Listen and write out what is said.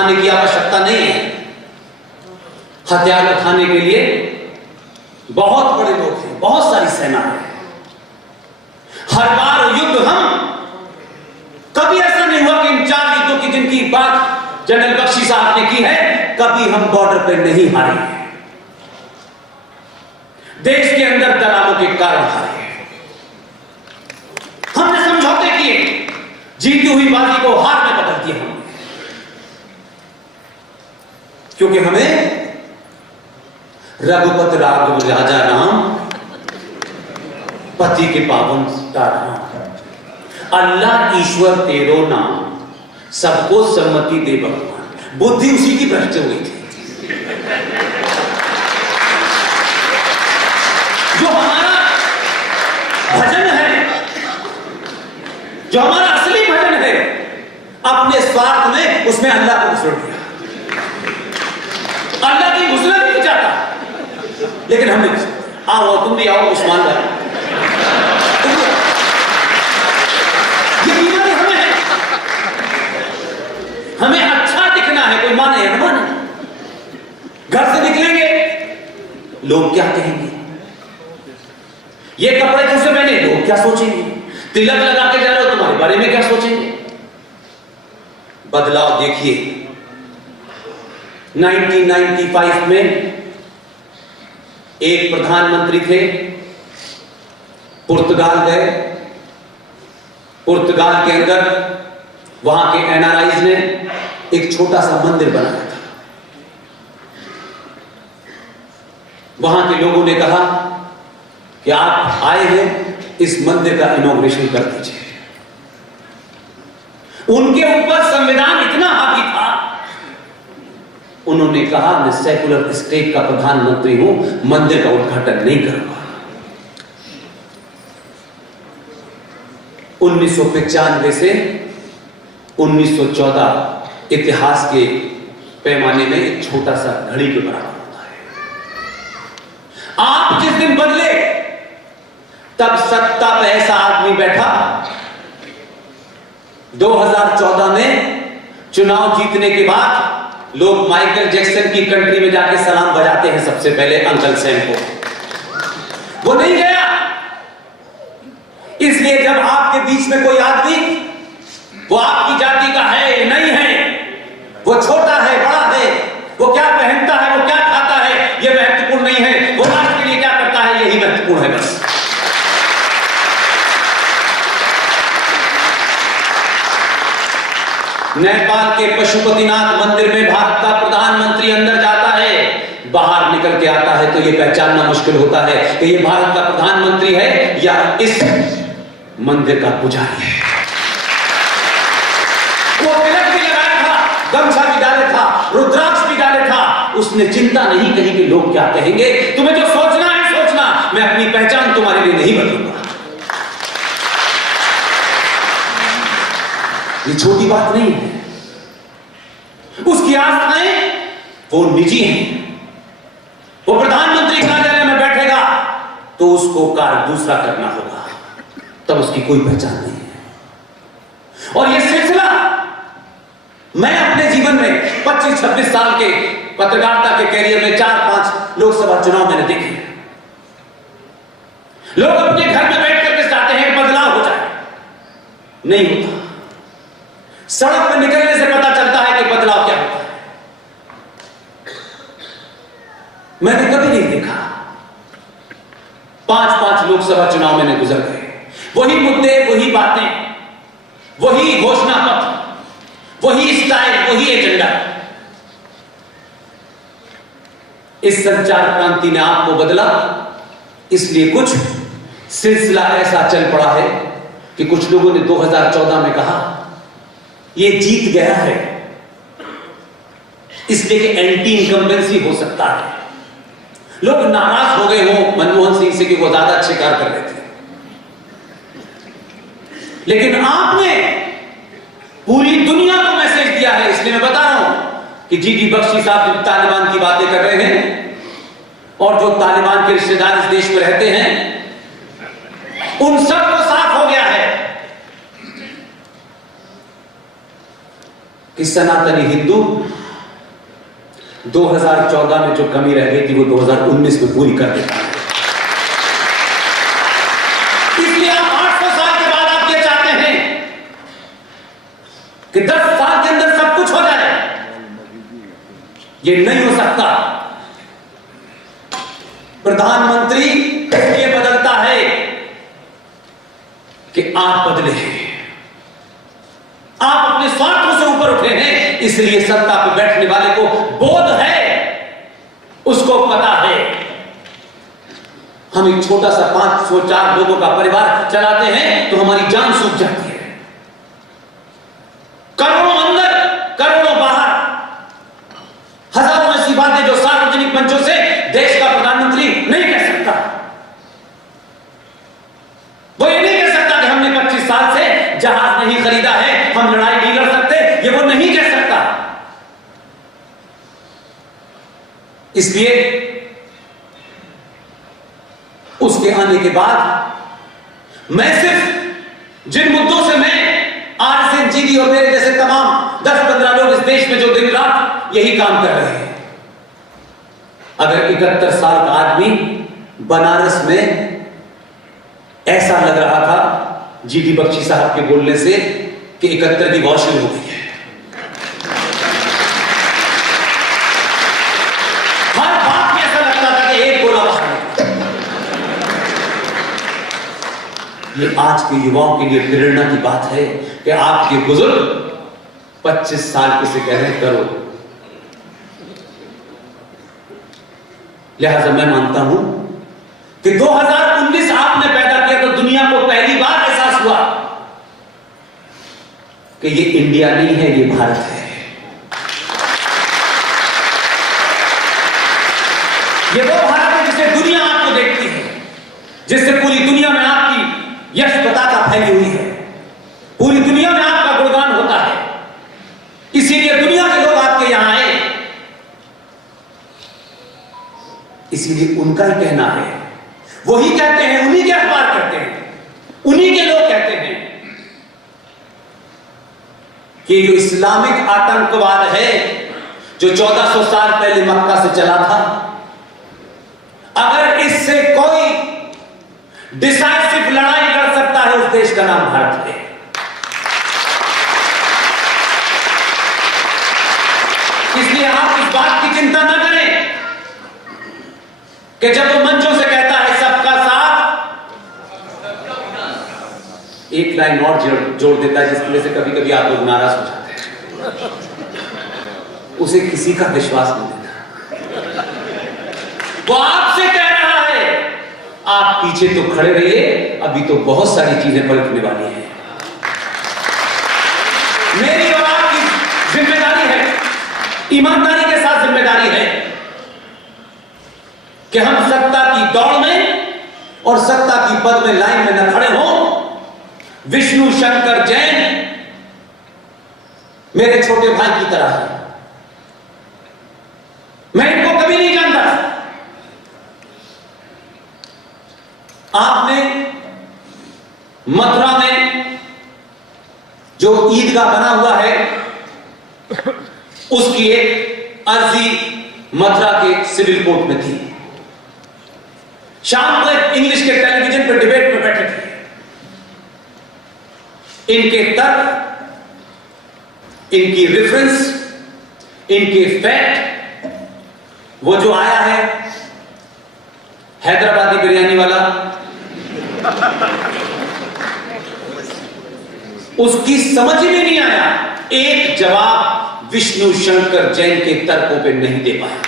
उठाने की आवश्यकता नहीं है। हथियार उठाने के लिए बहुत बड़े लोग हैं, बहुत सारी सेना है। हर बार युद्ध हम कभी ऐसा नहीं हुआ कि इन 4 युद्धों की जिनकी बात जनरल बख्शी साहब ने की है, कभी हम बॉर्डर पे नहीं हारे हैं। देश के अंदर दलालों के कारण हारे हैं। हमने समझौते किए, जीती हुई बाजी को हार में बदल दिया हमने, क्योंकि हमें रघुपत राघव राजा राम, पति के पावन राम, अल्लाह ईश्वर तेरो नाम, सबको सम्मति दे भगवान। बुद्धि उसी की भ्रष्ट हुई थी। जो हमारा भजन है, जो हमारा असली भजन है, अपने स्वार्थ में उसमें अल्लाह को घुसड़ दिया। अल्लाह की घुसना नहीं चाहता, लेकिन हमने आओ तुम भी आओ उस्मान भाई, ये बीमारी हमें है। हमें अच्छा दिखना है, कोई माने या न माने। घर से निकलेंगे लोग क्या कहेंगे, ये कपड़े कैसे पहने लोग क्या सोचेंगे, तिलक लगा के जा रहे हो तुम्हारे बारे में क्या सोचेंगे। बदलाव देखिए, 1995 में एक प्रधानमंत्री थे, पुर्तगाल गए। पुर्तगाल के अंदर वहां के एनआरआईज ने एक छोटा सा मंदिर बनाया था। वहां के लोगों ने कहा कि आप आए हैं, इस मंदिर का इनॉग्रेशन कर दीजिए। उनके ऊपर संविधान इतना हावी था, उन्होंने कहा मैं सेकुलर स्टेट का प्रधानमंत्री हूं, मंदिर का उद्घाटन नहीं करूंगा। 1995 से 1914 इतिहास के पैमाने में एक छोटा सा घड़ी के बराबर होता है। आप जिस दिन बदले, तब सत्ता पे ऐसा आदमी बैठा। 2014 में चुनाव जीतने के बाद लोग माइकल जैक्सन की कंट्री में जाके सलाम बजाते हैं सबसे पहले अंकल सैम को। वो नहीं गया। इसलिए जब आपके बीच में कोई आदमी, वो आपकी जाति का है नहीं है, वो छोटा है बड़ा है, वो क्या पहनता है वो क्या खाता है, ये महत्वपूर्ण नहीं है, वो राष्ट्र के लिए क्या करता है यही महत्वपूर्ण है बस। नेपाल के पशुपतिनाथ मंदिर में भारत का प्रधानमंत्री अंदर जाता है, बाहर निकल के आता है तो यह पहचानना मुश्किल होता है कि यह भारत का प्रधानमंत्री है या इस मंदिर का पुजारी है। वो तिलक भी लगाया था, गमछा भी डाले था, रुद्राक्ष भी डाले था। उसने चिंता नहीं कही कि लोग क्या कहेंगे। तुम्हें जो सोचना है सोचना, मैं अपनी पहचान तुम्हारे लिए नहीं बदलूंगा। ये छोटी बात नहीं है। उसकी आस्थाएं वो निजी हैं। वो प्रधानमंत्री कार्यालय में बैठेगा तो उसको कार्य दूसरा करना होगा, तब उसकी कोई पहचान नहीं है। और ये सिलसिला मैं अपने जीवन में 25-26 साल के पत्रकारिता के कैरियर में 4-5 लोकसभा चुनाव मैंने देखे। लोग अपने घर में बैठ करके चाहते हैं बदलाव हो जाए, नहीं होता। सड़क पर निकलने से पता चलता है कि बदलाव क्या होता है। मैंने कभी नहीं देखा। 5-5 लोकसभा चुनाव मैंने गुजर गए, वही मुद्दे, वही बातें, वही घोषणा पत्र, वही स्टाइल, वही एजेंडा। इस संचार क्रांति ने आपको बदला, इसलिए कुछ सिलसिला ऐसा चल पड़ा है कि कुछ लोगों ने 2014 में कहा ये जीत गया है, इसलिए कि एंटी इनकम्बेंसी हो सकता है। लोग नाराज हो गए हो मनमोहन सिंह से कि वो ज्यादा अच्छे कार्य कर रहे थे। लेकिन आपने पूरी दुनिया को मैसेज दिया है, इसलिए मैं बता रहा हूं कि जीडी बख्शी साहब जो तालिबान की बातें कर रहे हैं और जो तालिबान के रिश्तेदार इस देश में रहते हैं, उन सबको साफ हो गया है कि सनातनी हिंदू 2014 में जो कमी रह गई थी वो 2019 में पूरी कर देता है। इसलिए आप 800 साल के बाद आप ये चाहते हैं कि 10 साल के अंदर सब कुछ हो जाए। ये नहीं हो सकता। प्रधानमंत्री इसलिए बदलता है कि आप बदले हैं, आप अपने स्वार्थों से ऊपर उठे हैं, इसलिए सत्ता पर बैठने वाले को बोध है, उसको पता है हम एक छोटा सा 504 लोगों का परिवार चलाते हैं तो हमारी जान सूख जाती है। करोड़ों अंदर करोड़ों बाहर, हजारों ऐसी बातें जो सार्वजनिक मंचों से देश का प्रधानमंत्री नहीं कह सकता। वो ये नहीं कह सकता कि हमने 25 साल से जहाज नहीं खरीदा है, हम लड़ाई नहीं लड़ सकते, ये वो नहीं कह सकता। इसलिए उसके आने के बाद मैं सिर्फ जिन मुद्दों से मैं आरएसएन जीडी और मेरे जैसे तमाम 10-15 लोग इस देश में जो दिन रात यही काम कर रहे हैं। अगर 71 साल का आदमी बनारस में ऐसा लग रहा था जीडी बख्शी साहब के बोलने से कि 71 की बहुत शुरू हो गई है, हर बात में ऐसा लगता था कि एक गोला बाहर निकला। ये आज के युवाओं के लिए प्रेरणा की बात है कि आपके बुजुर्ग 25 साल किसे कह रहे हैं करो। लिहाजा मैं मानता हूं कि 2019 आपने पैदा किया तो दुनिया को पहली बार एहसास हुआ कि ये इंडिया नहीं है, ये भारत है। ये वो भारत है जिसे दुनिया आपको देखती है, जिससे पूरी दुनिया में आपकी यश पताका फैली हुई है, पूरी दुनिया में आपका गुणगान होता है। इसीलिए दुनिया के लोग आपके यहां आए। इसीलिए उनका ही कहना है, वही कहते हैं, उन्हीं के अखबार कहते हैं, उन्हीं के लोग कहते हैं कि जो इस्लामिक आतंकवाद है जो 1400 साल पहले मक्का से चला था, अगर इससे कोई डिसाइसिव लड़ाई लड़ सकता है उस देश का नाम भारत है। इसलिए आप इस बात की चिंता न करें कि जब वो मंचों से कहता है सबका साथ, एक लाइन और जोड़ देता है जिसकी वजह से कभी कभी आप लोग नाराज हो जाते हैं, उसे किसी का विश्वास नहीं देता। वो आपसे कह रहा है आप पीछे तो खड़े रहिए, अभी तो बहुत सारी चीजें पलटने वाली हैं। मेरी और आपकी जिम्मेदारी है, ईमानदारी के साथ जिम्मेदारी है कि हम सत्ता की दौड़ में और सत्ता की पद में लाइन में न खड़े हों। विष्णु शंकर जैन मेरे छोटे भाई की तरह है, मैं इनको कभी नहीं जानता। आपने मथुरा में जो ईदगाह बना हुआ है उसकी एक अर्जी मथुरा के सिविल कोर्ट में थी। शाम को इंग्लिश के टेलीविजन पर डिबेट में बैठे थे। इनके तर्क, इनकी रेफरेंस, इनके फैक्ट, वो जो आया है हैदराबादी बिरयानी वाला, उसकी समझ में नहीं आया। एक जवाब विष्णु शंकर जैन के तर्कों पे नहीं दे पाया।